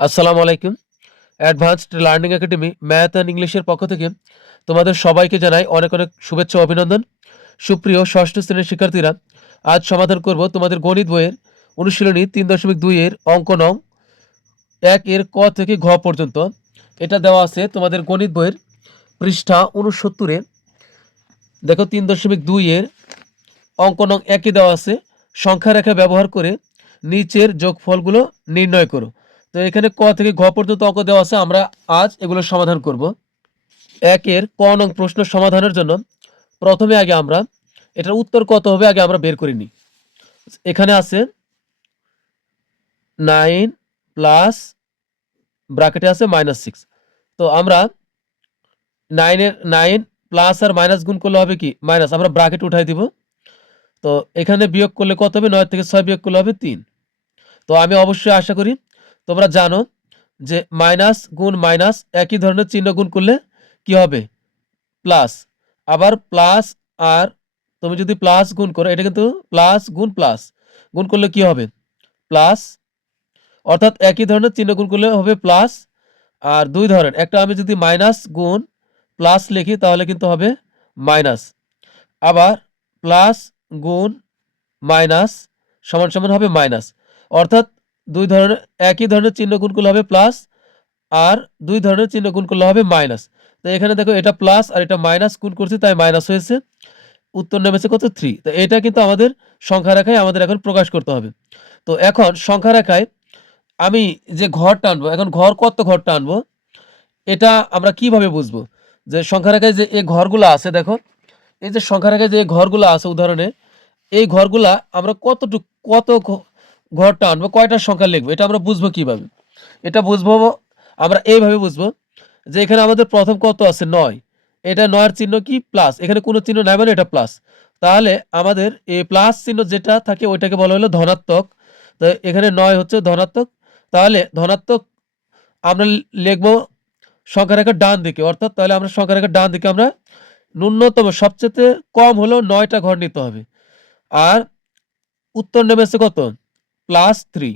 আসসালামু আলাইকুম। Advanced learning academy math and ইংলিশের পক্ষ থেকে তোমাদের সবাইকে জানাই অনেক অনেক শুভেচ্ছা ও অভিনন্দন। সুপ্রিয় ষষ্ঠ শ্রেণীর শিক্ষার্থীরা, আজ সমাধান করব তোমাদের গণিত বইয়ের অনুশীলনী ৩.২ এর অঙ্ক নং ১ এর ক থেকে ঘ পর্যন্ত। এটা দেওয়া আছে তোমাদের গণিত বইয়ের পৃষ্ঠা ৬৯-এ। দেখো ৩.২ এর অঙ্ক নং ১ দেওয়া আছে, সংখ্যা রেখা ব্যবহার করে নিচের যোগফলগুলো নির্ণয় করো। তো এখানে ক থেকে ঘ পর্যন্ত অঙ্ক দেওয়া আছে, আমরা আজ এগুলো সমাধান করব। ১ এর ক নং প্রশ্ন সমাধানের জন্য প্রথমে আগে আমরা এটার উত্তর কত হবে আগে আমরা বের করে নিই। এখানে আছে 9 প্লাস ব্র্যাকেটে আছে -6। তো আমরা 9 প্লাস আর মাইনাস গুণ করলে হবে কি মাইনাস, আমরা ব্র্যাকেট উঠাই দিব। তো এখানে বিয়োগ করলে কত হবে, 9 থেকে 6 বিয়োগ করলে হবে 3। তো আমি অবশ্যই আশা করি তোমরা জানো যে মাইনাস গুণ মাইনাস একই ধরনের চিহ্ন গুণ করলে কি হবে, প্লাস। আবার প্লাস আর তুমি যদি প্লাস গুণ করো, এটা কিন্তু প্লাস গুণ করলে কি হবে, প্লাস। অর্থাৎ একই ধরনের চিহ্ন গুণ করলে হবে প্লাস। আর দুই ধরনের, একটা আমি যদি মাইনাস গুণ প্লাস লিখি তাহলে কিন্তু হবে মাইনাস। আবার প্লাস গুণ মাইনাস সমান সমান হবে মাইনাস। অর্থাৎ দুই ধরনের একই ধরনের চিহ্ন গুণ করলে হবে প্লাস, আর দুই ধরনের চিহ্ন গুণ করলে হবে মাইনাস। তো এখানে দেখো এটা প্লাস আর এটা মাইনাস গুণ করছি তাই মাইনাস হয়েছে। উত্তর নেমেছে কত, 3। তো এটা কিন্তু আমাদের সংখ্যা রেখায় আমাদের এখন প্রকাশ করতে হবে। তো এখন সংখ্যা রেখায় আমি যে ঘর টানবো, এখন কত ঘর টানবো এটা আমরা কিভাবে বুঝবো? যে সংখ্যা রেখায় যে এই ঘরগুলো আছে, দেখো এই যে সংখ্যা রেখায় যে ঘরগুলো আছে উদাহরণে, এই ঘরগুলা আমরা কত ঘর টানবো, কয়টা সংখ্যা লিখবো, এটা আমরা বুঝবো কিভাবে? এটা বুঝবো আমরা এইভাবে বুঝবো যে এখানে আমাদের প্রথম কত আছে, 9। এটা 9 এর চিহ্ন কি, প্লাস। এখানে কোনো চিহ্ন নাই মানে এটা প্লাস। তাহলে আমাদের এই প্লাস চিহ্ন যেটা থাকে ওইটাকে বলা হলো ধনাত্মক। তো এখানে 9 হচ্ছে ধনাত্মক। তাহলে ধনাত্মক আমরা লিখবো সংখ্যা রেখার ডান দিকে। অর্থাৎ তাহলে আমরা সংখ্যা রেখার ডান দিকে আমরা ন্যূনতম সবচেয়ে কম হলো 9টা ঘর নিতে হবে। আর উত্তর নেমেছে কত, +3।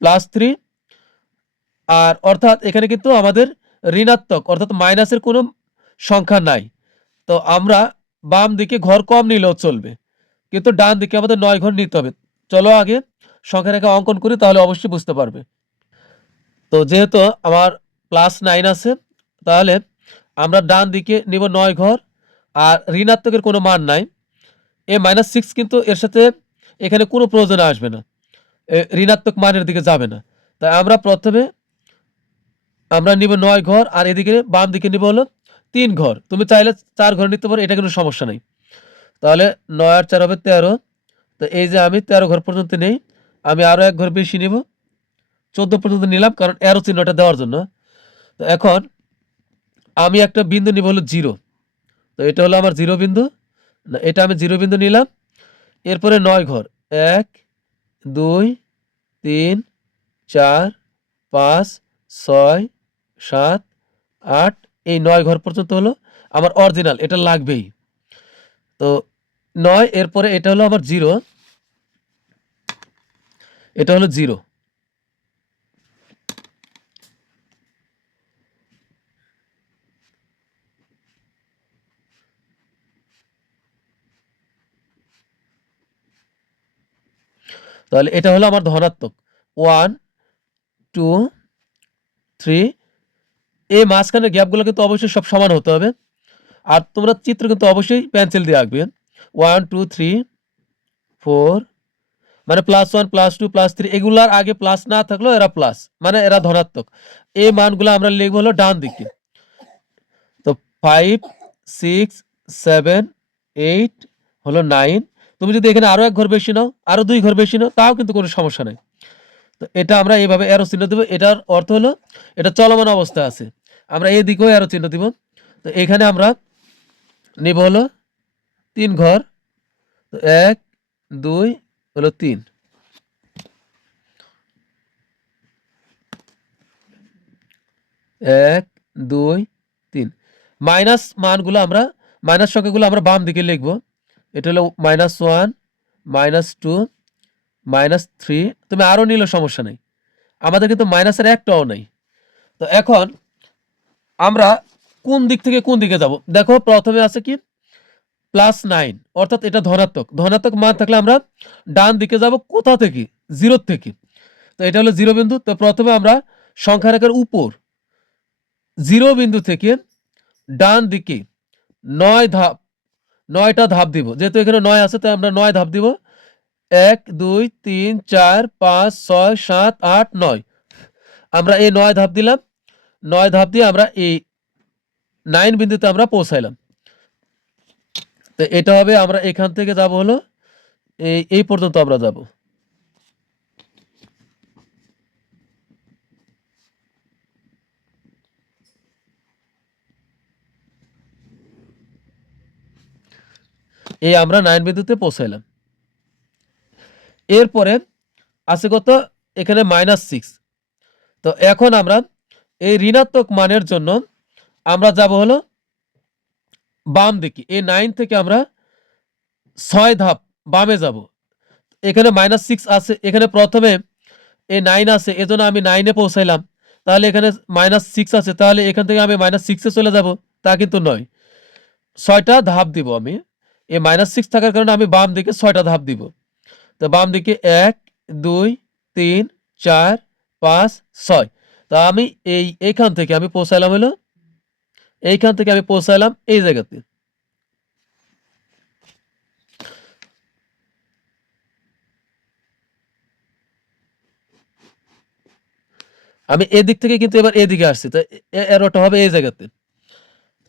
+3। আর অর্থাৎ এখানে কিন্তু আমাদের ঋণাত্মক অর্থাৎ মাইনাসের কোনো সংখ্যা নাই। তো আমরা বাম দিকে ঘর কম নিলেও চলবে, কিন্তু ডান দিকে আমাদের 9 ঘর নিতে হবে। চলো আগে সংখ্যা রেখা অঙ্কন করি, তাহলে অবশ্যই বুঝতে পারবে। তো যেহেতু আমার +9 আছে, তাহলে আমরা ডান দিকে নিব 9 ঘর। আর ঋণাত্মকের কোনো মান নাই, -6 কিন্তু এর সাথে এখানে কোনো প্রয়োজনে আসবে না, ঋণাত্মক মানের দিকে যাবে না। তাই আমরা প্রথমে আমরা নিব 9 ঘর, আর এদিকে বাম দিকে নিব হলো 3 ঘর। তুমি চাইলে 4 ঘর নিতে পারো, এটা কোনো সমস্যা নাই। তাহলে 9 আর 4 হবে 13। তো এই যে আমি 13 ঘর পর্যন্ত নেই, আমি আরো 1 ঘর বেশি নিব, 14 পর্যন্ত নিলাম, কারণ অ্যারো চিহ্নটা দেওয়ার জন্য। তো এখন আমি একটা বিন্দু নিব হলো 0। তো এটা হলো আমার 0 বিন্দু, না এটা আমি 0 বিন্দু নিলাম। এরপরে 9 ঘর, 1 2 3 4 5 6 7 8, এই 9 ঘর পর্যন্ত হলো আমার অরিজিনাল, এটা লাগবেই। তো 9 এরপরে এটা হলো আমার 0, এটা হলো 0। তাহলে এটা হলো আমার ধনাত্মক 1 2 3। এই মাঝখানের গ্যাপগুলো কিন্তু অবশ্যই সব সমান হতে হবে। আর তোমরা চিত্র কিন্তু অবশ্যই পেন্সিল দিয়ে আঁকবে। 1 2 3 4, মানে +1 +2 +3, এগুলার আগে প্লাস না থাকলেও এরা প্লাস, মানে এরা ধনাত্মক। এই মানগুলো আমরা লিখবো হলো ডান দিকে। তো 5 6 7 8 হলো 9। তুমি যদি এখানে আরো 1 ঘর বেশি নাও, আরো 2 ঘর বেশি নাও, তাও কিন্তু কোনো সমস্যা নাই। তো এটা আমরা এইভাবে অ্যারো চিহ্ন দেব। এটার অর্থ হলো এটা চলমান অবস্থায় আছে, আমরা এই দিকেও অ্যারো চিহ্ন দিব। তো এখানে আমরা নিব হলো 3 ঘর। তো 1 2 হলো 3। 1 2 3। মাইনাস মানগুলো আমরা, মাইনাস সংখ্যাগুলো আমরা বাম দিকে লিখব। এটা হলো -1 -2 -3। তুমি আরো নিলে সমস্যা নেই, আমাদের কিন্তু মাইনাসের একটাও নাই। তো এখন আমরা কোন দিক থেকে কোন দিকে যাব? দেখো প্রথমে আছে কি +9, অর্থাৎ এটা ধনাত্মক। ধনাত্মক মান থাকলে আমরা ডান দিকে যাব কোথা থেকে? 0 থেকে। তো এটা হলো 0 বিন্দু। তো প্রথমে আমরা সংখ্যা রেখার উপর 0 বিন্দু থেকে ডান দিকে 9 ধাপ 9টা ধাপ দিব। যেহেতু এখানে 9 আছে তাই আমরা 9 ধাপ দিব। 1 2 3 4 5 6 7 8 9। আমরা এই 9 ধাপ দিলাম। 9 ধাপ দিয়ে আমরা এই 9 বিন্দুতে আমরা পৌঁছাইলাম। তো এটা হবে আমরা এখান থেকে যাব হলো এই পর্যন্ত আমরা যাব। এই আমরা 9 বিন্দুতে পৌঁছাইলাম। এরপরে আছে কত? এখানে -6। তো এখন আমরা এই ঋণাত্মক মানের জন্য আমরা যাব হলো বাম দিকে। এই 9 থেকে আমরা 6 ধাপ বামে যাব। এখানে -6 আছে, এখানে প্রথমে এই 9 আছে, এজন্য আমি 9 এ পৌঁছাইলাম। তাহলে এখানে -6 আছে, তাহলে এখান থেকে আমি -6 এ চলে যাব? তা কিন্তু নয়। 6টা ধাপ দিব আমি। এই -6 থাকার কারণে আমি বাম দিকে 6টা ধাপ দিব। তো বাম দিকে 1 2 3 4 5 6। তা আমি এইখান থেকে আমি পৌঁছাইলাম হলো এইখান থেকে আমি পৌঁছাইলাম এই জায়গাতে। আমি এদিক থেকে কিন্তু এবার এদিকে আসছি। তো এরোটা হবে এই জায়গাতে।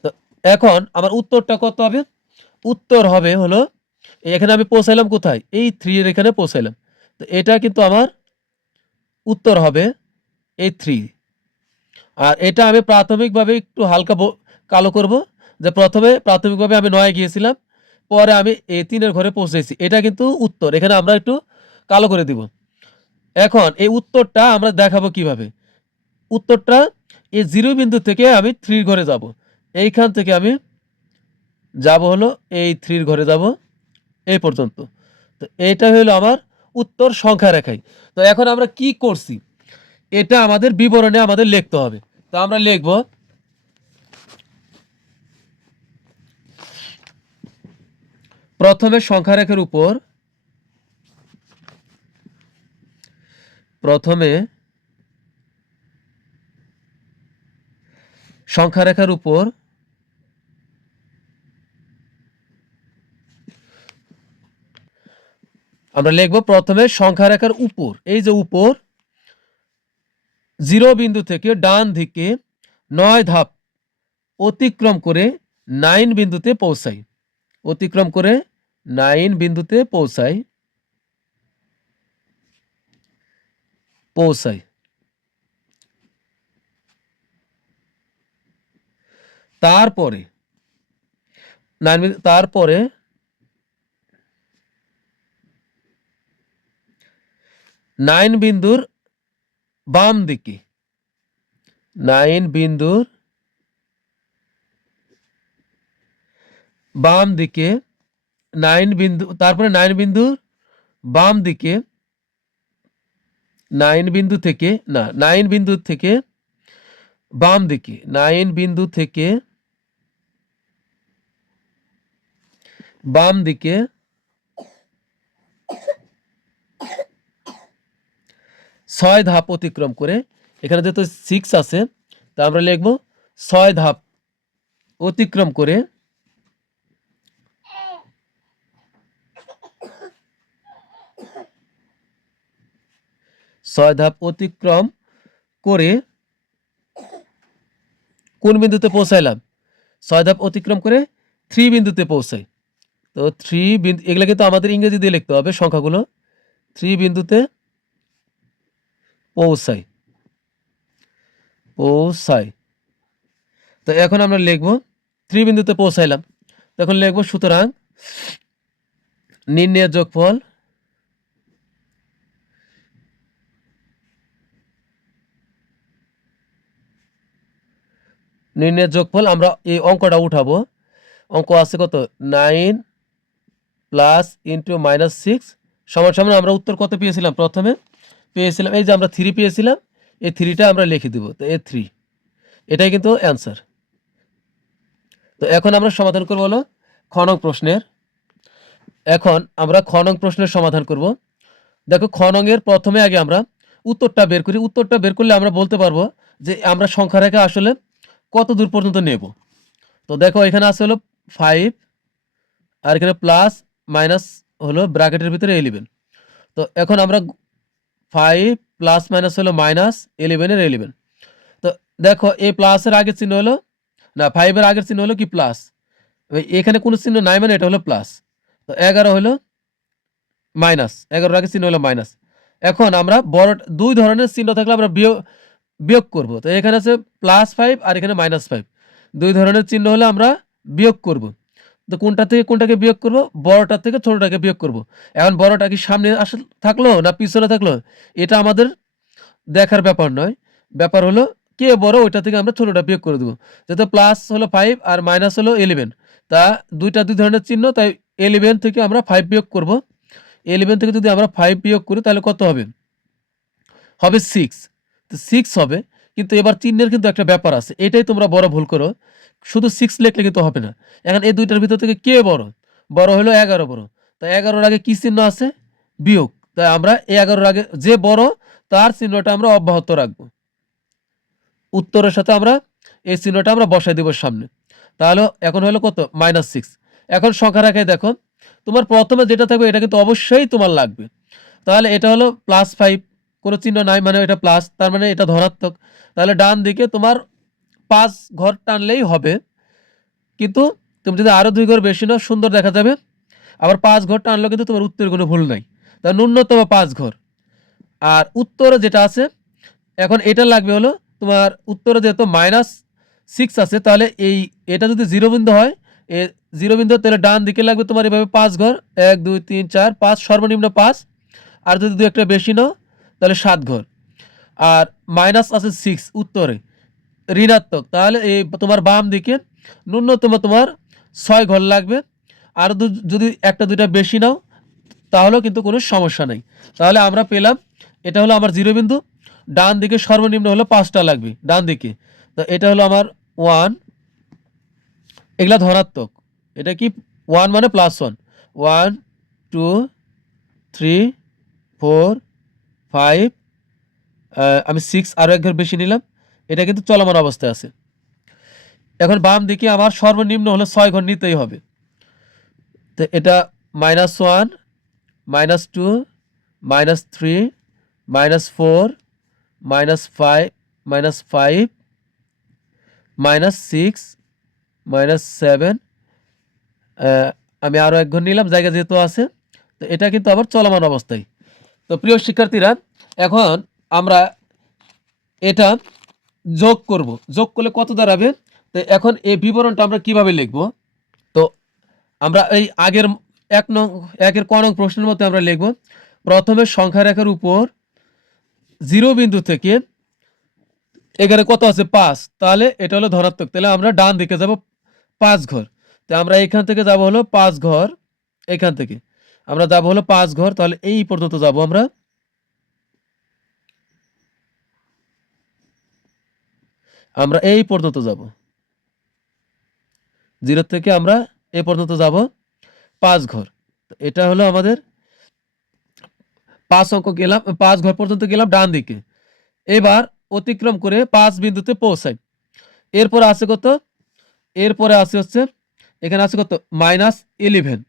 তো এখন আমার উত্তরটা কত হবে? উত্তর হবে হলো এখানে আমি পৌঁছাইলাম কোথায়? এই 3 এর এখানে পৌঁছাইলাম। তো এটা কিন্তু আমার উত্তর হবে এই 3। আর এটা আমি প্রাথমিকভাবে একটু হালকা কালো করব, যে প্রথমে প্রাথমিকভাবে আমি 9 এ গিয়েছিলাম, পরে আমি এই 3 এর ঘরে পৌঁছেছি। এটা কিন্তু উত্তর। এখানে আমরা একটু কালো করে দিব। এখন এই উত্তরটা আমরা দেখাবো কিভাবে? উত্তরটা এই 0 বিন্দু থেকে আমি 3 ঘরে যাব। এইখান থেকে আমি যাব হলো এই 3 ঘরে যাব এই পর্যন্ত। তো এইটা হলো আমার উত্তর সংখ্যা রেখায়। তো এখন আমরা কি করছি? এটা আমাদের বিবরণে আমাদের লিখতে হবে। তো আমরা লিখব প্রথমে সংখ্যা রেখার উপর আমরা লিখব প্রথমে সংখ্যা রেখার উপর, এই যে উপর 0 বিন্দু থেকে ডান দিকে 9 ধাপ অতিক্রম করে 9 বিন্দুতে পৌঁছাই। অতিক্রম করে 9 বিন্দুতে পৌঁছাই। তারপরে 9 বিন্দুর বাম দিকে 9 বিন্দুর বাম দিকে 9 বিন্দু, তারপরে 9 বিন্দুর বাম দিকে 9 বিন্দু থেকে না 9 বিন্দু থেকে বাম দিকে 9 বিন্দু থেকে বাম দিকে 6 ধাপ অতিক্রম করে, এখানে যেহেতু 6 আছে তা আমরা লিখব 6 ধাপ অতিক্রম করে 6 ধাপ অতিক্রম করে কোন বিন্দুতে পৌঁছাইলাম? 6 ধাপ অতিক্রম করে 3 বিন্দুতে পৌঁছাই। তো 3 বিন্দু, এগুলা কিন্তু আমাদের ইংরেজি দিয়ে লিখতে হবে সংখ্যাগুলো। 3 বিন্দুতে পৌঁছাই। তো এখন আমরা লিখব 3 বিন্দুতে পৌঁছাইলাম। তখন লিখব সুতরাং নির্ণয়ের যোগফল আমরা এই অঙ্কটা উঠাবো। অঙ্ক আছে কত? 9 প্লাস ইন্টু -6 সমান সমান আমরা উত্তর কত পেয়েছিলাম? প্রথমে পেয়েছিলাম, এই যে আমরা 3 পেয়েছিলাম, এই 3টা আমরা লিখে দিব। তো এ 3 এটাই কিন্তু অ্যান্সার। তো এখন আমরা সমাধান করব হলো খ নং প্রশ্নের। এখন আমরা খ নং প্রশ্নের সমাধান করব। দেখো খ নং এর প্রথমে আগে আমরা উত্তরটা বের করি। উত্তরটা বের করলে আমরা বলতে পারবো যে আমরা সংখ্যা রেখা আসলে কত দূর পর্যন্ত নেব। তো দেখো এখানে আছে হলো 5 আর এখানে প্লাস মাইনাস হলো ব্র্যাকেটের ভিতরে 11। তো এখন আমরা 5 প্লাস মাইনাস হলো মাইনাস 11 এর 11। তো দেখো এই প্লাসের আগের চিহ্ন হলো না, 5 এর আগের চিহ্ন হলো কি প্লাস। এখানে কোনো চিহ্ন নাই মানে এটা হলো প্লাস। তো 11 হলো মাইনাস, 11 এর আগে চিহ্ন হলো মাইনাস। এখন আমরা বড় দুই ধরনের চিহ্ন থাকলে আমরা বিয়োগ করব। তো এখানে আছে +5 আর এখানে -5। দুই ধরনের চিহ্ন হলে আমরা বিয়োগ করব। তো কোনটা থেকে কোনটাকে বিয়োগ করব? বড়টা থেকে ছোটটাকে বিয়োগ করব। এখন বড়টা কি সামনে থাকলো না পিছনে থাকলো? এটা আমাদের দেখার ব্যাপার নয়। ব্যাপার হলো কে বড় ওইটা থেকে আমরা ছোটটা বিয়োগ করে দেব। যেহেতু প্লাস হলো 5 আর মাইনাস হলো 11, তা দুইটা দুই ধরনের চিহ্ন, তাই 11 থেকে আমরা 5 বিয়োগ করব। 11 থেকে যদি আমরা 5 বিয়োগ করি তাহলে কত হবে? হবে 6। তো 6 হবে। কিন্তু এবার চিহ্নের কিন্তু একটা ব্যাপার আছে। এটাই তোমরা বড় ভুল করো। শুধু 6 লিখলে কিন্তু হবে না। এখন এই দুইটার ভিতর থেকে কে বড়? বড় হলো 11 বড়। তো 11 এর আগে কি চিহ্ন আছে? বিয়োগ। তাই আমরা এই 11 এর আগে যে বড় তার চিহ্নটা আমরা অব্যাহত রাখব। উত্তরের সাথে আমরা এই চিহ্নটা আমরা বসাই দেব সামনে। তাহলে এখন হলো কত? -6। এখন সংখ্যা রেখায় দেখো, তোমার প্রথমে যেটা থাকবে এটা কিন্তু অবশ্যই তোমার লাগবে। তাহলে এটা হলো +5, কোনো চিহ্ন নাই মানে এটা প্লাস, তার মানে এটা ধনাত্মক। তাহলে ডান দিকে তোমার 5 ঘর টানলেই হবে। কিন্তু তুমি যদি আরো 2 ঘর বেশি নাও সুন্দর দেখা যাবে। আবার 5 ঘর টানলেও কিন্তু তোমার উত্তরে কোনো ভুল নাই। তা ন্যূনতম 5 ঘর। আর উত্তরে যেটা আছে, এখন এটা লাগবে হলো তোমার উত্তরে যেহেতু -6 আছে, তাহলে এটা যদি 0 বিন্দু হয়, এ 0 বিন্দু তাহলে ডান দিকে লাগবে তোমার এভাবে 5 ঘর। 1 2 3 4 5, সর্বনিম্ন 5। আর যদি 2 একটা বেশি নাও তাহলে 7 ঘর। আর মাইনাস আছে 6 উত্তরে, ঋণাত্মক। তাহলে এই তোমার বাম দিকে ন্যূনতম তোমার 6 ঘর লাগবে। আর যদি একটা দুইটা বেশি নাও তাহলেও কিন্তু কোনো সমস্যা নেই। তাহলে আমরা পেলাম এটা হলো আমার 0 বিন্দু। ডান দিকে সর্বনিম্ন হলো 5টা লাগবে ডান দিকে। তো এটা হলো আমার 1, এগুলা ধনাত্মক। এটা কি 1 মানে +1। 1 2 3 4 5, আমি 6 আরো এক ঘর বেশি নিলাম। এটা কিন্তু চলমান অবস্থায় আছে। এখন বাম দিকে আমার সর্বনিম্ন হলো 6 ঘর নিতেই হবে। তো এটা -1 -2 -3 -4 -5 -5 -6 -7, আমি আরো এক ঘর নিলাম জায়গা যেহেতু আছে। তো এটা কিন্তু আবার চলমান অবস্থায়। তো প্রিয় শিক্ষার্থীরা, এখন আমরা এটা যোগ করব। যোগ করলে কত দাঁড়াবে? তো এখন এই বিবরণটা আমরা কিভাবে লিখব? তো আমরা এই আগের 1 এর ক নং প্রশ্নের মধ্যে আমরা লিখব, প্রথমে সংখ্যা রেখার উপর 0 বিন্দু থেকে এখানে কত আছে? 5। তাহলে এটা হলো ধনাত্মক। তাহলে আমরা ডান দিকে যাব 5 ঘর। তো আমরা এখান থেকে যাব হলো 5 ঘর। এখান থেকে আমরা যাব হলো 5 ঘর। তাহলে এই পর্যন্ত যাব আমরা। আমরা এই পর্যন্ত যাব। 0 থেকে আমরা এই পর্যন্ত যাব 5 ঘর। তো এটা হলো আমাদের 5 অঙ্ক গেলাম, 5 ঘর পর্যন্ত গেলাম ডান দিকে। এবার অতিক্রম করে 5 বিন্দুতে পৌঁছাই। এরপরে আছে কত? এরপরে আছে হচ্ছে এখানে আছে কত? -11।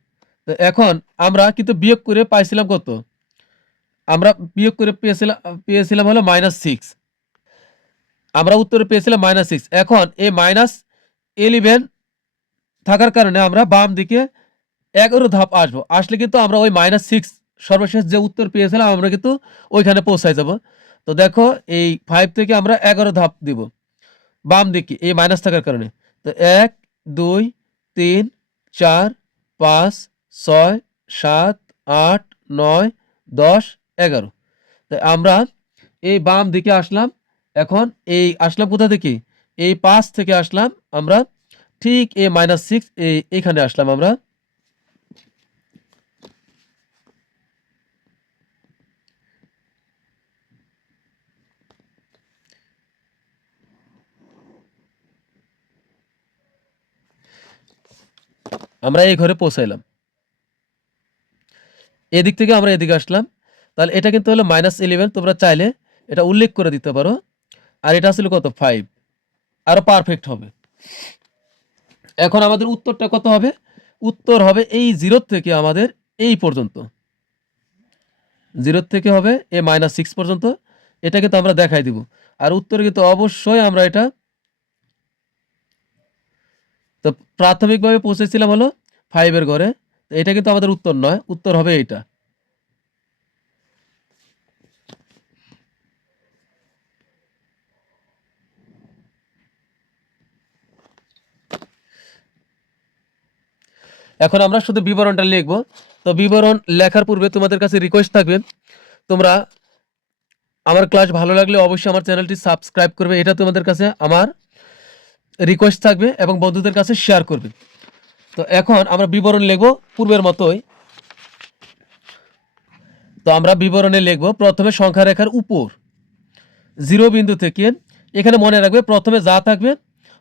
তো এখন আমরা কিন্তু বিয়োগ করে পাইছিলাম কত? আমরা বিয়োগ করে পেয়েছিলাম হলো -6। আমরা উত্তরে পেয়েছিলাম -6। এখন এই -11 থাকার কারণে আমরা বাম দিকে 11 ধাপ আসবো। আসলে কিন্তু আমরা ওই -6 সর্বশেষ যে উত্তর পেয়েছিলাম আমরা কিন্তু ওইখানে পৌঁছায় যাব। তো দেখো এই 5 থেকে আমরা 11 ধাপ দিব বাম দিকে এই মাইনাস থাকার কারণে। তো 1 2 3 4 5 6 7 8 9 10 11। তো আমরা এই বাম দিকে আসলাম। এখন এই আসলাম কোথা থেকে? এই 5 থেকে আসলাম আমরা ঠিক এই -6 এখানে আসলাম আমরা। আমরা এই ঘরে পৌঁছাইলাম, এদিক থেকে আমরা এদিকে আসলাম, তাহলে এটা কিন্তু হলো -11। তোমরা চাইলে এটা উল্লেখ করে দিতে পারো। আর এটা আসলে কত 5, আরো পারফেক্ট হবে। এখন আমাদের উত্তরটা কত হবে? উত্তর হবে এই 0 থেকে আমাদের এই পর্যন্ত, 0 থেকে হবে এ -6 পর্যন্ত। এটা কিন্তু আমরা দেখাই দিব। আর উত্তরে কিন্তু অবশ্যই আমরা এটা, তো প্রাথমিকভাবে পৌঁছেছিলাম হলো 5 এর ঘরে। তো এটা কিন্তু আমাদের উত্তর নয়, উত্তর হবে এইটা। এখন আমরা শুধু বিবরণটা লিখব। তো বিবরণ লেখার পূর্বে তোমাদের কাছে রিকোয়েস্ট থাকবে, তোমরা আমার ক্লাস ভালো লাগলে অবশ্যই আমার চ্যানেলটি সাবস্ক্রাইব করবে, এটা তোমাদের কাছে আমার রিকোয়েস্ট থাকবে, এবং বন্ধুদের কাছে শেয়ার করবে। তো এখন আমরা বিবরণ লিখব পূর্বের মতোই। তো আমরা বিবরণে লিখব প্রথমে সংখ্যা রেখার উপর 0 বিন্দু থেকে, এখানে মনে রাখবে প্রথমে যা থাকবে,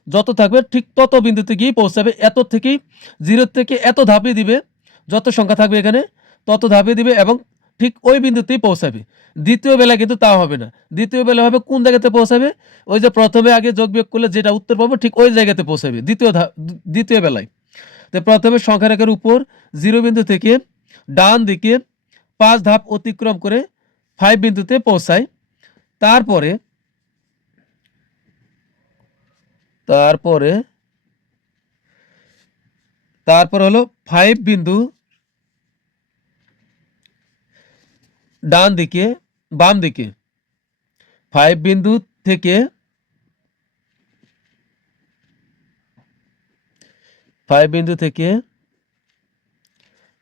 যত থাকবে ঠিক তত বিন্দুতে গিয়ে পৌঁছাবে। এত থেকেই 0 থেকে এত ধাপে দিবে, যত সংখ্যা থাকবে এখানে তত ধাপে দিবে এবং ঠিক ওই বিন্দুতেই পৌঁছাবে। দ্বিতীয় বেলা কিন্তু তা হবে না। দ্বিতীয় বেলা হবে কোন জায়গাতে পৌঁছাবে? ওই যে প্রথমে আগে যোগ বিয়োগ করলে যেটা উত্তর পাবো ঠিক ওই জায়গাতে পৌঁছাবে দ্বিতীয় বেলায়। তো প্রথমে সংখ্যা রেখার উপর 0 বিন্দু থেকে ডান দিকে 5 ধাপ অতিক্রম করে 5 বিন্দুতে পৌঁছায়। তারপরে তারপরে তারপর হলো 5 বিন্দু ডান দিকে বাম দিকে, 5 বিন্দু থেকে 5 বিন্দু থেকে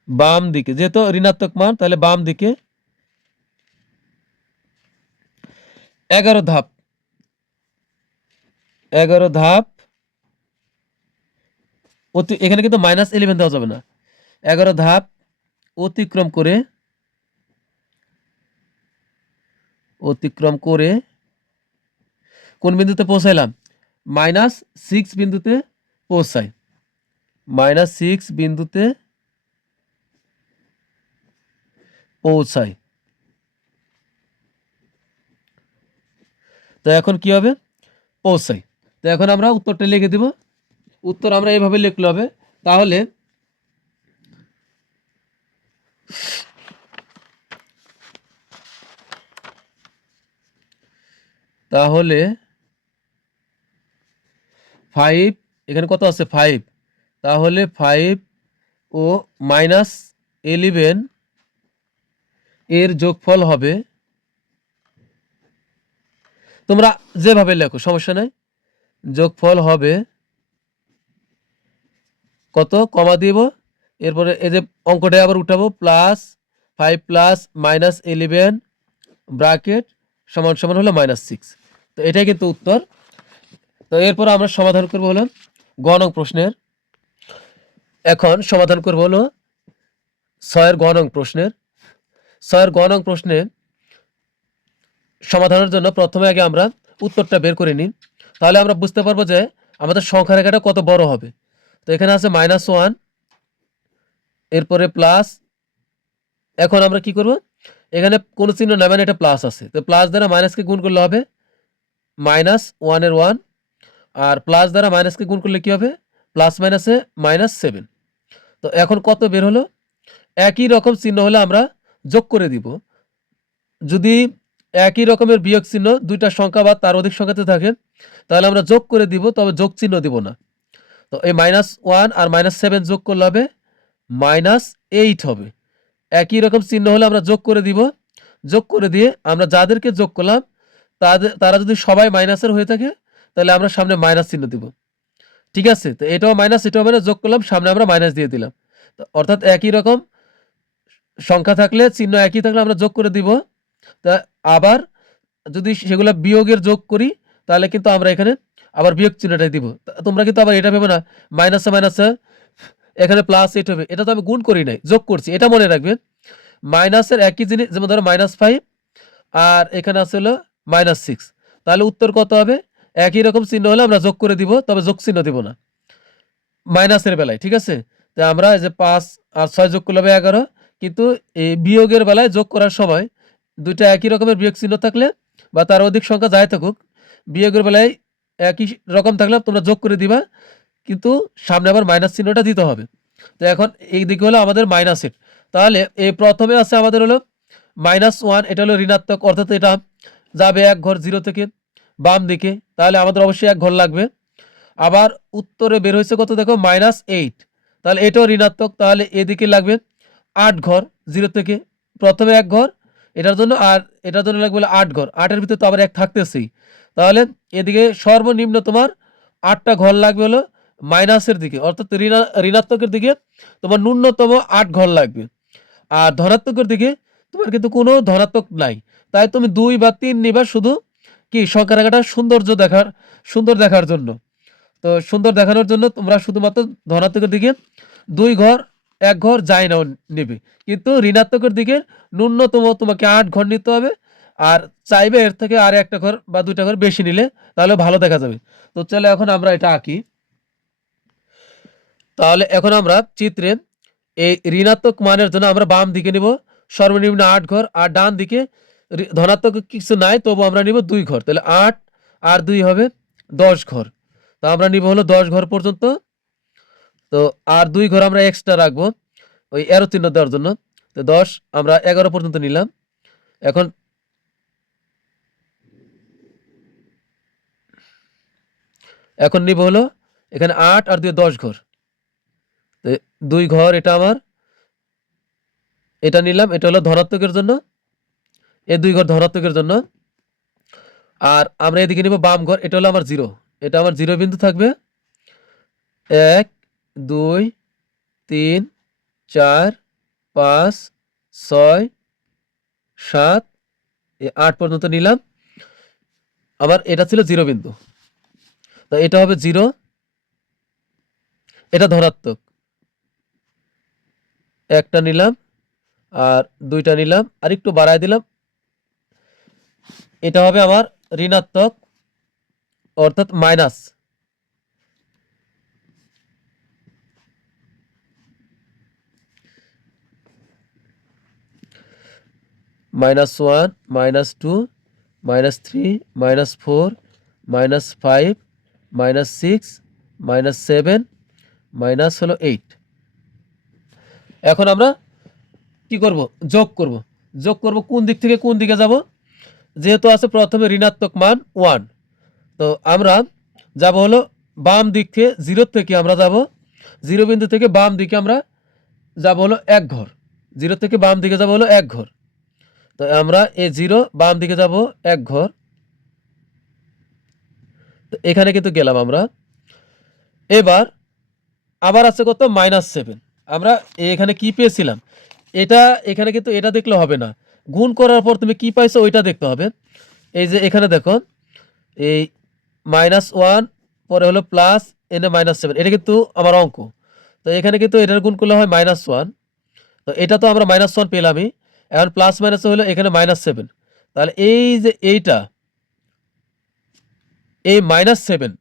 বাম দিকে, যেহেতু ঋণাত্মক মান তাহলে বাম দিকে 11 ধাপ, 11 ধাপ এখানে কিন্তু -11 দেওয়া যাবে না। 11 ধাপ অতিক্রম করে কোন বিন্দুতে পৌঁছাইলাম? -6 বিন্দুতে পৌঁছাই, -6 বিন্দুতে পৌঁছাই। তো এখন কি হবে? পৌঁছাই। তো এখন আমরা উত্তরটা লিখে দিব। উত্তর আমরা এইভাবে লিখলে হবে। তাহলে তাহলে 5, এখানে কত আছে 5, তাহলে 5 ও -11 এর যোগফল হবে, তোমরা যেভাবে লেখো সমস্যা নাই, যোগফল হবে কত, কমা দিব, এরপরে এই যে অঙ্কটা আবার উঠাবো, +5 প্লাস -11 ব্র্যাকেট সমান সমান হলো -6। তো এটাই কিন্তু উত্তর। তো এরপর আমরা সমাধান করবো হলো গ নং প্রশ্নের। এখন সমাধান করবো হলো 6 গ নং প্রশ্নের। 6 গ নং প্রশ্নে সমাধানের জন্য প্রথমে আগে আমরা উত্তরটা বের করে নিই, তাহলে আমরা বুঝতে পারবো যে আমাদের সংখ্যা রেখাটা কত বড় হবে। তো এখানে আছে -1, এরপরে প্লাস। এখন আমরা কি করব? এখানে কোনো চিহ্ন নাই, মানে এটা প্লাস আছে, তো প্লাস দ্বারা মাইনাসকে গুণ করলে হবে -1 এর 1, আর প্লাস দ্বারা মাইনাসকে গুণ করলে কি হবে? প্লাস মাইনাসে -7। তো এখন কত বের হলো? একই রকম চিহ্ন হলে আমরা যোগ করে দিব। যদি একই রকমের বিয়োগ চিহ্ন দুইটা সংখ্যা বা তার অধিক সংখ্যাতে থাকে, তাহলে আমরা যোগ করে দিব, তবে যোগ চিহ্ন দিব না। তো এই -1 আর -7 যোগ করলে হবে -8 হবে। একই রকম চিহ্ন হলে আমরা যোগ করে দিব। যোগ করে দিয়ে আমরা যাদেরকে যোগ করলাম তারা যদি সবাই মাইনাসের হয়ে থাকে, তাহলে আমরা সামনে মাইনাস চিহ্ন দিব। ঠিক আছে? তো এটাও মাইনাস, এটাও মাইনাস, যোগ করলাম, সামনে আমরা মাইনাস দিয়ে দিলাম। তো অর্থাৎ একই রকম সংখ্যা থাকলে, চিহ্ন একই থাকলে আমরা যোগ করে দিব। তা আবার যদি সেগুলো বিয়োগের যোগ করি, তাহলে কিন্তু আমরা এখানে আবার বিয়োগ চিহ্নটাই দিব। তোমরা কিন্তু আবার এটা ভেবে না মাইনাসে মাইনাসে এখানে +8 হবে, এটা তো আমি গুণ করি নাই, যোগ করছি, এটা মনে রাখবেন। মাইনাসের একই জিনিস, যেমন ধরো -5 আর এখানে আছে হলো -6, তাহলে উত্তর কত হবে? একই রকম চিহ্ন হলে আমরা যোগ করে দিব, তবে যোগ চিহ্ন দিব না মাইনাসের বেলায়। ঠিক আছে? তো আমরা এই যে 5 আর 6 যোগ করলে হবে 11, কিন্তু এই বিয়োগের বেলায় যোগ করার সময় ২ টা একই রকমের বিয়োগ চিহ্ন থাকলে বা তার অধিক সংখ্যা যাই থাকুক, বিয়োগের বেলায় একই রকম থাকলে তোমরা যোগ করে দিবা, কিন্তু সামনে আবার মাইনাস চিহ্নটা দিতে হবে। তো এখন এই দিকে হলো আমাদের মাইনাসের। তাহলে এই প্রথমে আছে আমাদের হলো -1, এটা হলো ঋণাত্মক, অর্থাৎ এটা যাবে 1 ঘর 0 থেকে বাম দিকে, তাহলে আমাদের অবশ্যই 1 ঘর লাগবে। আবার উত্তরে বের হয়েছে কত দেখো -8, তাহলে এটাও ঋণাত্মক, তাহলে এদিকে লাগবে 8 ঘর 0 থেকে, প্রথমে 1 ঘর এটার জন্য, আর এটার জন্য লাগবে হলো 8 ঘর, 8 এর ভিতরে তো আবার 1 থাকতেছেই, তাহলে এদিকে সর্বনিম্ন তোমার 8টা ঘর লাগবে হলো মাইনাসের দিকে, অর্থাৎ ঋণাত্মকের দিকে তোমার ন্যূনতম 8 ঘর লাগবে। আর ধনাত্মকের দিকে তোমার কিন্তু কোনো ধনাত্মক নাই, তাই তুমি 2 বা 3 নিবা, শুধু কি সংখ্যা রেখাটা সুন্দর দেখার জন্য। তো সুন্দর দেখানোর জন্য তোমরা শুধুমাত্র ধনাত্মকের দিকে 2 ঘর 1 ঘর যাই নাও নেবে, কিন্তু ঋণাত্মকের দিকে ন্যূনতম তোমাকে 8 ঘর নিতে হবে, আর চাইবে এর থেকে আর 1টা ঘর বা 2টা ঘর বেশি নিলে তাহলে ভালো দেখা যাবে। তো চলো এখন আমরা এটা আঁকি। তাহলে এখন আমরা চিত্রে এই ঋণাত্মক মানের জন্য আমরা বাম দিকে নিব সর্বনিম্ন 8 ঘর, আর ডান দিকে ধনাত্মক কিছু নাই, তবু আমরা নিব 2 ঘর, তাহলে 8 আর 2 হবে 10 ঘর। তো আমরা নিব হলো 10 ঘর পর্যন্ত। তো আর 2 ঘর আমরা এক্সট্রা রাখবো ওই এরো চিহ্ন দেওয়ার জন্য। তো 10 আমরা 11 পর্যন্ত নিলাম। এখন এখন নিব হলো এখানে 8 আর 2 10 ঘর। তো 2 ঘর এটা আমার, এটা নিলাম, এটা হলো ধনাত্মকের জন্য, এই 2 ঘর ধনাত্মকের জন্য। আর আমরা এদিকে নিব বাম ঘর, এটা হলো আমার 0, এটা আমার 0 বিন্দু থাকবে। 1 2 3 4 5 6 7 8 পর্যন্ত নিলাম। আবার এটা ছিল 0 বিন্দু, তো এটা হবে 0, এটা ধনাত্মক, একটা নিলাম আর 2টা নিলাম, আর একটু বাড়ায় দিলাম, এটা হবে আমার ঋণাত্মক, অর্থাৎ মাইনাস। -1 -2 -3 -4 -5 -6 -7 মাইনাস হলো 8। এখন আমরা কি করব, যোগ করব কোন দিক থেকে কোন দিকে যাব, যেহেতু আছে প্রথমে ঋণাত্মক মান 1, তো আমরা যাব হলো বাম দিক থেকে, 0 থেকে আমরা যাব 0 বিন্দু থেকে বাম দিকে আমরা যাব হলো 1 ঘর, 0 থেকে বাম দিকে যাব হলো 1 ঘর। তো আমরা এই 0 বাম দিকে যাব 1 ঘর, তো এখানে কিন্তু গেলাম আমরা। এবার আবার আছে কত -7, আমরা এখানে কি পেয়েছিলাম, এটা এখানে কিন্তু এটা দেখলে হবে না, গুণ করার পর তুমি কি পাইছো ওইটা দেখতে হবে। এই যে এখানে দেখো এই -1 পরে হলো প্লাস এনে -7, এটা কিন্তু আমার অঙ্ক। তো এখানে কিন্তু এটার গুণ করলে হয় -1, তো এটা তো আমরা -1 পেলামই, এখন প্লাস মাইনাস হলো এখানে -7, তাহলে এই যে এইটা, এই -7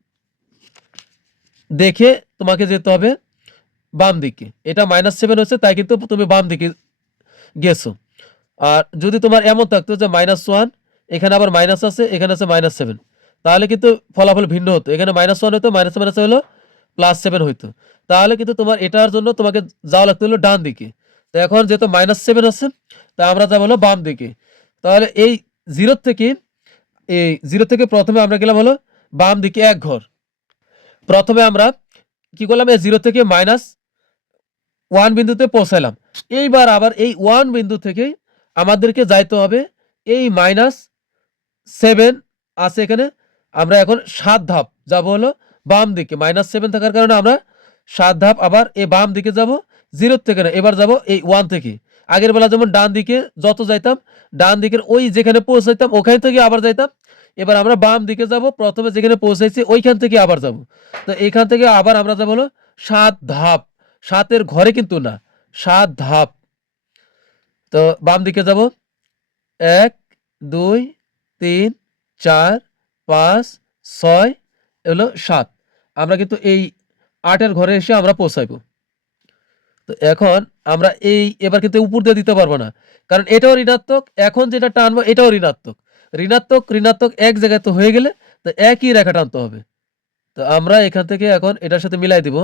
দেখে তোমাকে যেতে হবে বাম দিকে, এটা -7 হচ্ছে, তাই কিন্তু তুমি বাম দিকে গেছো। আর যদি তোমার এমন থাকতো যে -1 এখানে আবার মাইনাস আছে, এখানে আছে -7, তাহলে কিন্তু ফলাফল ভিন্ন হতো, এখানে -1 হতো, মাইনাস মাইনাস হলো +7 হইতো, তাহলে কিন্তু তোমার এটার জন্য তোমাকে যাওয়া লাগতো হলো ডান দিকে। তো এখন যেহেতু -7 আছে, তা আমরা যাবো হলো বাম দিকে। তাহলে এই 0 থেকে, এই 0 থেকে প্রথমে আমরা গেলাম হলো বাম দিকে 1 ঘর। প্রথমে আমরা কি করলাম, এই 0 থেকে -1 বিন্দুতে পৌঁছালাম। এইবার আবার এই 1 বিন্দু থেকে আমাদেরকে যাইতে হবে এই -7 আছে এখানে, আমরা এখন 7 ধাপ যাব হলো বাম দিকে, -7 থাকার কারণে আমরা 7 ধাপ আবার এই বাম দিকে যাব, 0 থেকে না, এবার যাব এই 1 থেকে। আগের বেলা যেমন ডান দিকে যত যাইতাম, ডান দিকের ওই যেখানে পৌঁছাইতাম ওখান থেকে আবার যাইতাম, এবার আমরা বাম দিকে যাব, প্রথমে যেখানে পৌঁছাইছি ওইখান থেকে আবার যাব। তো এখান থেকে আবার আমরা যাব হলো 7 ধাপ, 7 এর ঘরে কিন্তু না, 7 ধাপ। তো বাম দিকে যাব 1 2 3 4 5 6 হলো 7, আমরা কিন্তু এই 8 এর ঘরে এসে আমরা পৌঁছাইবো। তো এখন আমরা এবার কিন্তু উপর দিয়ে দিতে পারবো না, কারণ এটাও ঋণাত্মক, এখন যেটা টানবো এটাও ঋণাত্মক। ঋণাত্মক ঋণাত্মক এক জায়গায় তো হয়ে গেলে তো একই রেখা টানতে হবে। তো আমরা এখান থেকে এখন এটার সাথে মিলাই দিব,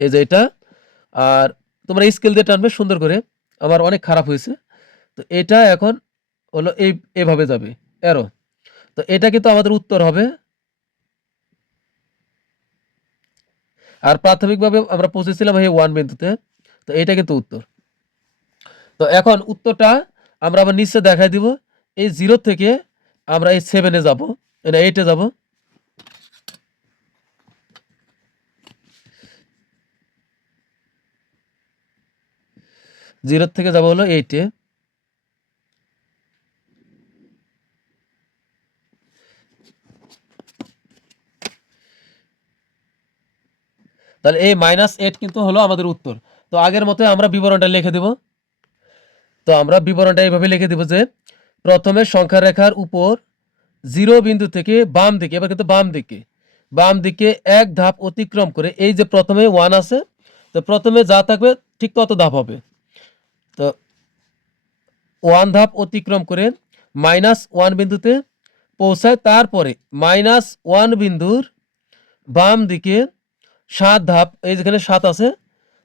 এই যে এটা। আর তোমরা স্কেল দিয়ে টানবে সুন্দর করে, আমার অনেক খারাপ হয়েছে। তো এটা এখন হলো এভাবে যাবে অ্যারো। তো এটা কিন্তু আমাদের উত্তর হবে। আর প্রাথমিকভাবে আমরা পৌঁছেছিলাম এই 1 বিন্দুতে। তো এটা কিন্তু উত্তর। তো এখন উত্তরটা আমরা আবার নিচে দেখাই দিব। এই 0 থেকে আমরা এই 7 এ যাব, না 8 এ যাব। 0 থেকে যাব হলো 8 এ। তাহলে এই -8 কিন্তু হলো আমাদের উত্তর। তো আগের মতোই আমরা বিবরণটা লিখে দেব। তো আমরা বিবরণটা এইভাবে লিখে দেব যে প্রথমে সংখ্যা রেখার উপর 0 বিন্দু থেকে বাম দিকে, এবার কিন্তু বাম দিকে এক ধাপ অতিক্রম করে এই যে প্রথমে 1 আছে, তো প্রথমে যা থাকবে ঠিক তত ধাপ হবে। তো 1 ধাপ অতিক্রম করে -1 বিন্দুতে পৌঁছায়, তারপরে -1 বিন্দুর বাম দিকে 7 ধাপ, এই যেখানে 7 আছে,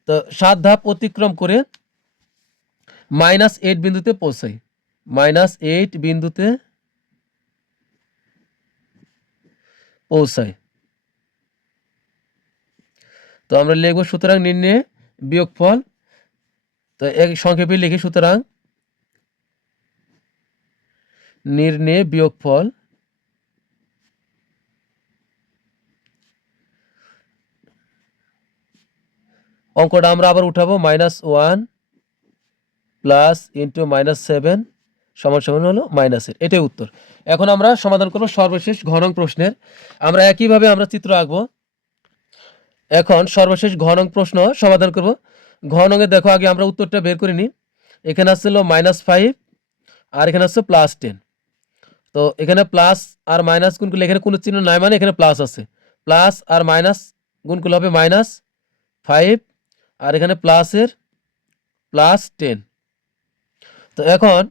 তো 7 ধাপ অতিক্রম করে -8 বিন্দুতে পৌঁছায়। -8 বিন্দুতে পৌঁছায়। তো আমরা লিখব সুতরাং নির্ণয়ে বিয়োগফল। তো এক সংক্ষেপে লিখি, সুতরাং নির্ণয়ে বিয়োগফল অঙ্কটা আমরা আবার উঠাবো, -1 প্লাস ইন্টু -7 সমান সমান হলো -8। এটাই উত্তর। এখন আমরা সমাধান করব সর্বশেষ ঘ নং প্রশ্নের। আমরা একইভাবে আমরা চিত্র আঁকবো। এখন সর্বশেষ ঘ নং প্রশ্ন সমাধান করব। ঘ নং এ দেখো, আগে আমরা উত্তরটা বের করে নিই। এখানে আসছে হলো -5 আর এখানে আসছে +10। তো এখানে প্লাস আর মাইনাস গুণ করলে এখানে কোনো চিহ্ন নাই, মানে এখানে প্লাস আছে। প্লাস আর মাইনাস গুণ করলে হবে -5, আর এখানে প্লাসের +10। তো এখন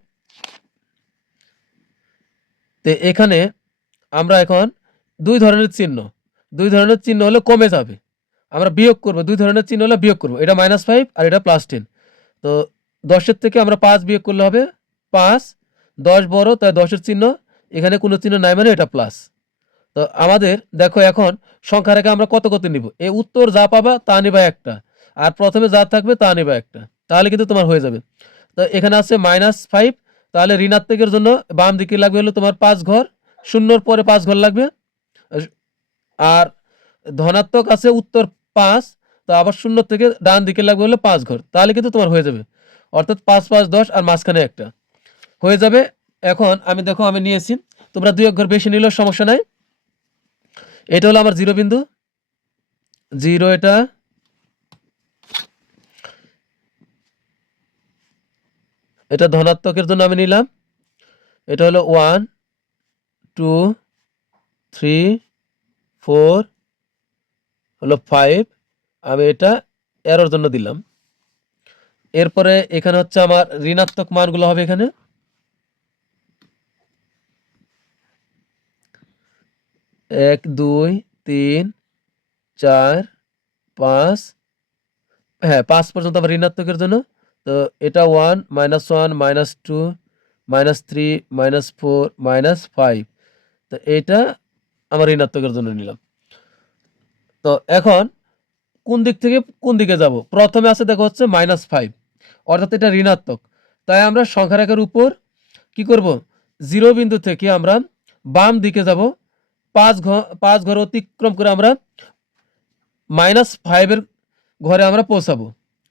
এখানে আমরা এখন দুই ধরনের চিহ্ন হলে কমে যাবে, আমরা বিয়োগ করব। দুই ধরনের চিহ্ন হলে বিয়োগ করব, এটা -5 আর এটা +10। তো 10-এর থেকে আমরা 5 বিয়োগ করলে হবে 5। 10 বড়, তাই 10-এর চিহ্ন, এখানে কোনো চিহ্ন নাই মানে এটা প্লাস। তো আমাদের দেখো এখন সংখ্যা রেখে আমরা কত কত নিব, এই উত্তর যা পাবা তা নিবা একটা, আর প্রথমে যা থাকবে তা নিবা একটা, তাহলে কিন্তু তোমার হয়ে যাবে। তো এখানে আছে -5, তাহলে ঋণাত্মকের জন্য বাম দিকে লাগবে হলো তোমার 5 ঘর, শূন্যর পরে 5 ঘর লাগবে। আর ধনাত্মক আছে উত্তর 5, তো আবার শূন্য থেকে ডান দিকে লাগবে হলো 5 ঘর, তাহলে কিন্তু তোমার হয়ে যাবে। অর্থাৎ 5 5 10 আর মাঝখানে একটা হয়ে যাবে। এখন আমি দেখো আমি নিয়েছি, তোমরা 2 এক ঘর বেশি নিলেও সমস্যা নাই। এটা হলো আমার 0 বিন্দু, 0 এটা। এটা ধনাত্মকের জন্য আমি নিলাম। এটা হলো 1 2 3 4 হলো 5, আমি এটা এরর জন্য দিলাম। এরপরে এখানে হচ্ছে আমার ঋণাত্মক মানগুলো হবে এখানে। 1 2 3 4 5, হ্যাঁ 5 পর্যন্ত আবার ঋণাত্মকের জন্য। তো এটা 1 -1 -2 -3 -4 -5, তো এটা আমার ঋণাত্মকের জন্য নিলাম। তো এখন কোন দিক থেকে কোন দিকে যাব, প্রথমে আছে দেখো হচ্ছে -5, অর্থাৎ এটা ঋণাত্মক। তাই আমরা সংখ্যা রেখার উপর কি করব, 0 বিন্দু থেকে আমরা বাম দিকে যাব, 5 ঘর অতিক্রম করে আমরা -5 এর ঘরে আমরা পৌঁছাবো,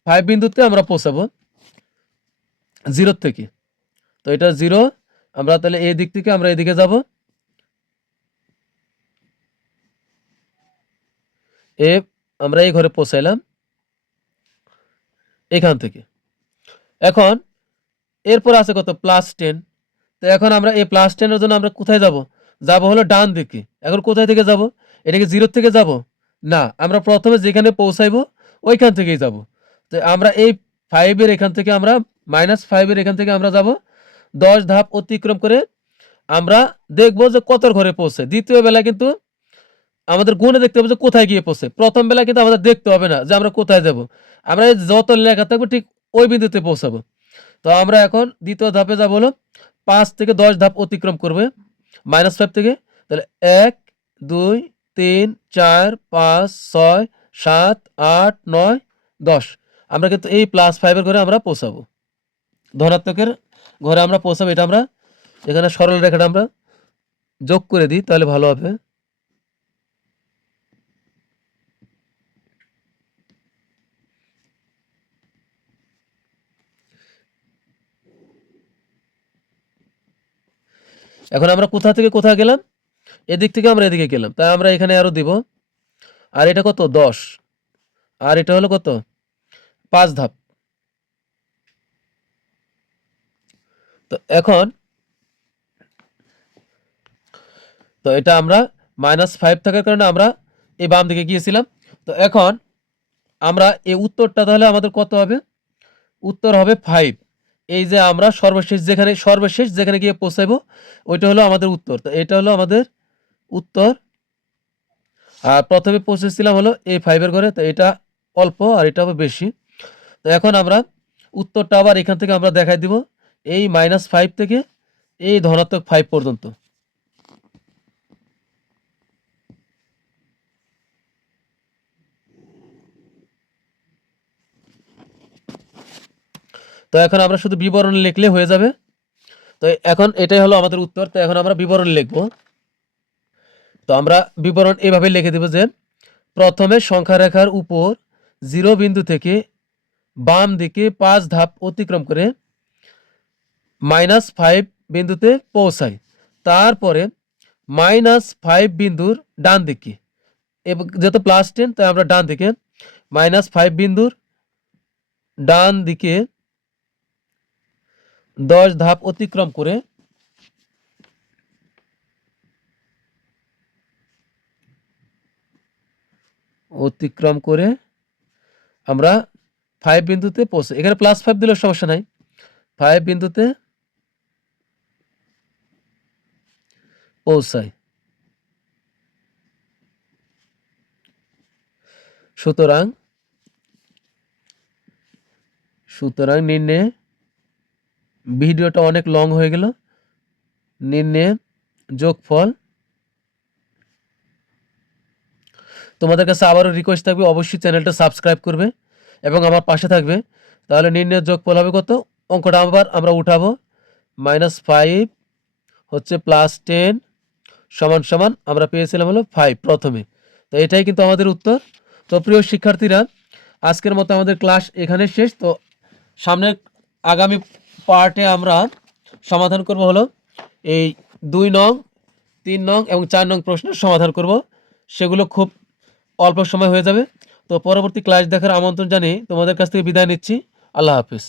5 বিন্দুতে আমরা পৌঁছাবো 0 থেকে। তো এটা 0, আমরা তাহলে এই দিক থেকে আমরা এদিকে যাব, আমরা এই ঘরে পৌঁছাইলাম এখান থেকে। এখন এরপর আছে কত, +10। তো এখন আমরা এই +10 এর জন্য আমরা কোথায় যাব, হলো ডান দিকে। এখন কোথায় থেকে যাব, এটা কি 0 থেকে যাব না, আমরা প্রথমে যেখানে পৌঁছাইবো ওইখান থেকেই যাব। তো আমরা এই 5 এর এখান থেকে আমরা -5 এর এখান থেকে আমরা যাব 10 ধাপ অতিক্রম করে আমরা দেখব যে কতর ঘরে পৌঁছে। দ্বিতীয় বেলায় কিন্তু আমাদের গুণে দেখতে হবে যে কোথায় গিয়ে পৌঁছে। প্রথম বেলায় কিন্তু আমাদের দেখতে হবে না যে আমরা কোথায় যাব। আমরা এই যত লেখা থাকবে ঠিক ওই বিন্দুতে পৌঁছাবো। তো আমরা এখন দ্বিতীয় ধাপে যাব হলো 5 থেকে 10 ধাপ অতিক্রম করবে -5 থেকে। তাহলে 1, 2, 3, 4, 5, 6, 7, 8, 9, 10 আমরা কিন্তু এই +5 এর ঘরে আমরা পৌঁছাবো। ধনাত্মকের ঘরে আমরা পৌঁছাবো। এটা আমরা এখানে সরল রেখাটা আমরা যোগ করে দিই তাহলে ভালো হবে। এখন আমরা কোথা থেকে কোথায় গেলাম? এদিক থেকে আমরা এদিকে গেলাম। তাই আমরা এখানে অ্যারো দিব। আর এটা কত? 10 আর এটা হলো কত? 5 ধাপ। তো এখন এটা আমরা -5 থাকার কারণে আমরা এই বাম দিকে গিয়েছিলাম। তো এখন আমরা এই উত্তরটা তাহলে আমাদের কত হবে? উত্তর হবে 5। এই যে আমরা সর্বশেষ যেখানে গিয়ে পৌঁছাইবো ওইটা হলো আমাদের উত্তর। তো এটা হলো আমাদের উত্তর। আর প্রথমে পৌঁছেছিলাম হলো এই 5 এর ঘরে। তো এটা অল্প আর এটা হবে বেশি। তো এখন আমরা উত্তরটা আবার এখান থেকে আমরা দেখাই দিব। এই -5 থেকে এই ধনাত্মক 5 পর্যন্ত। তো এখন আমরা শুধু বিবরণ লিখলে হয়ে যাবে। তো এখন এটাই হলো আমাদের উত্তর। তো এখন আমরা বিবরণ লিখব। তো আমরা বিবরণ এভাবে লিখে দেব যে প্রথমে সংখ্যা রেখার উপর 0 বিন্দু থেকে বাম দিকে 5 ধাপ অতিক্রম করে -5 বিন্দুতে পৌঁছাই। তারপরে -5 বিন্দুর ডান দিকে এবং যেহেতু +10 তাই আমরা ডান দিকে -5 বিন্দুর ডান দিকে 10 ধাপ অতিক্রম করে আমরা 5 বিন্দুতে পৌঁছাই। এখানে +5 দিলেও সমস্যা নাই। 5 বিন্দুতে পৌঁছাই। সুতরাং নির্ণয়ে ভিডিওটা অনেক লং হয়ে গেল। নির্ণয়ে যোগফল তোমাদের কাছে আবারও রিকোয়েস্ট থাকবে অবশ্যই চ্যানেলটা সাবস্ক্রাইব করবে এবং আমার পাশে থাকবে। তাহলে নির্ণয়ের যোগফল হবে কত? অঙ্কটা আবার আমরা উঠাবো। -5 হচ্ছে +10 সমান আমরা পেয়েছিলাম হলো 5 প্রথমে। তো এটাই কিন্তু আমাদের উত্তর। তো প্রিয় শিক্ষার্থীরা আজকের মতো আমাদের ক্লাস এখানে শেষ। তো সামনের আগামী পার্টে আমরা সমাধান করব হলো এই 2 নং, 3 নং এবং 4 নং প্রশ্নের সমাধান করব। সেগুলো খুব অল্প সময় হয়ে যাবে। তো পরবর্তী ক্লাস দেখার আমন্ত্রণ জানিয়ে তোমাদের কাছ থেকে বিদায় নিচ্ছি। আল্লাহ হাফেজ।